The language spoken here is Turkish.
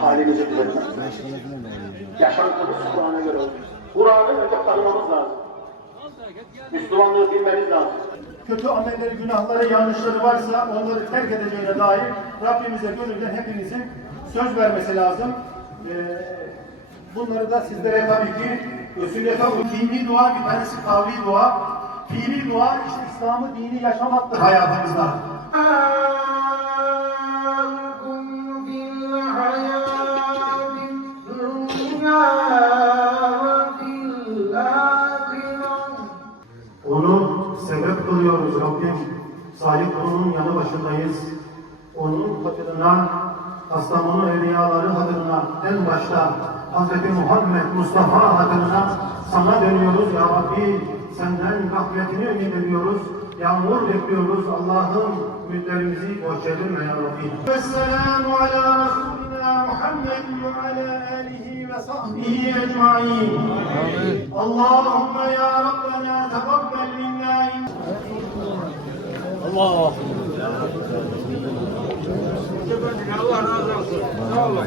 Halimizi düzeltmek. Yaşantımız Kur'an'a göre olsun. Kur'an'ı önce tanımamız lazım. Müslümanlığı bilmeniz lazım. kötü amelleri, günahları, yanlışları varsa onları terk edeceğine dair Rabbimize gönülden hepimizin söz vermesi lazım. Ee, bunları da sizlere tabii ki usulü tabii dini dua bir tanesi kavli dua fiili dua işte İslam'ı dini yaşamaktır hayatımızda. Onu sebep kılıyoruz Rabbim. Salih onun yanı başındayız. Onun hatırına, Kastamonu'nun evliyaları hatırına en başta Hz. Muhammed Mustafa hatırına sana dönüyoruz ya Rabbi. Senden rahmetini ümit ediyoruz. Yağmur bekliyoruz. Allah'ım ümitlerimizi boş çevirme ya Rabbi. Vesselamu ala Resulina Muhammed ve ala alihi ve sahbihi ecma'in. Allahümme ya Rabbena tegabbel minna Allah razı olsun. Sağ olun.